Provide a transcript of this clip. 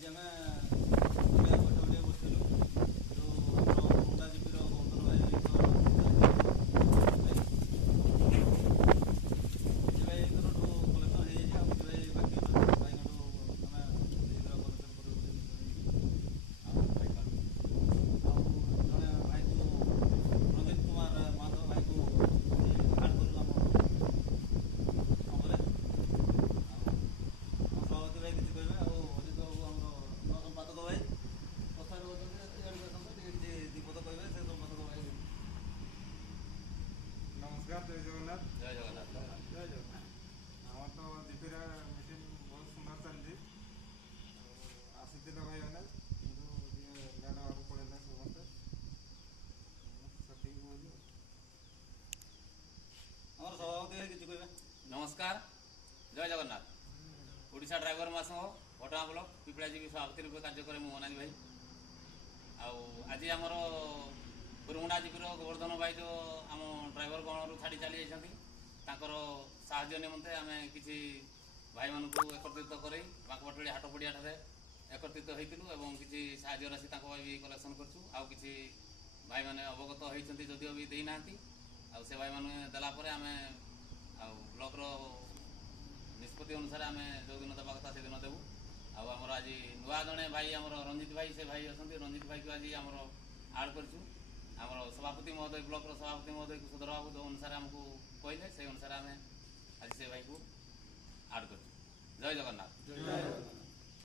आज आम गोटे गोटे बसलु जो हुंडा जीपी गौतम भाई भाई कलेक्शन हो भाई बाकी भाई नमस्कार। जय जगन्नाथ। जय जगन्नाथ। जय जगन्नाथ। आम तो दीपिरा मिशन बहुत सुंदर चलती आसी भाई मैंने लेट आगे पड़ेगा समस्ते सठिक बोल सभापति किसी कहे नमस्कार। जय जगन्नाथ। ओडिशा ड्राइवर महासंघ घटगाँ ब्लक पिपलाजीवी सभापति रूप कार्य करे मोहनानी भाई आज आमर गुरुमुंडा जीपीर गोवर्धन भाई जो आम ड्राइवर गण छाड़ी चली जाकर साहाय्य निमंते आम किसी भाई मानू एकत्रित कर बांकपटली हाट पड़िया एकत्रित होती किसी साहाय्य राशि भी कलेक्शन करूँ किसी भाई मैंने अवगत होती जदिव भी देना से भाई मैंने देलापर आम ब्लॉक निष्पत्ति अनुसार आम जो दिन देवा कथा से दिन देवु आमर आज नुआ जड़े भाई आम रंजित भाई से भाई अच्छा रंजित भाई को आज आम आड करूँ आमर सभापति महोदय ब्लॉक सभापति महोदय सुधर बाबू जो अनुसार आमको कहले से अनुसार आम आज से भाई को आड कर। जय जगन्नाथ।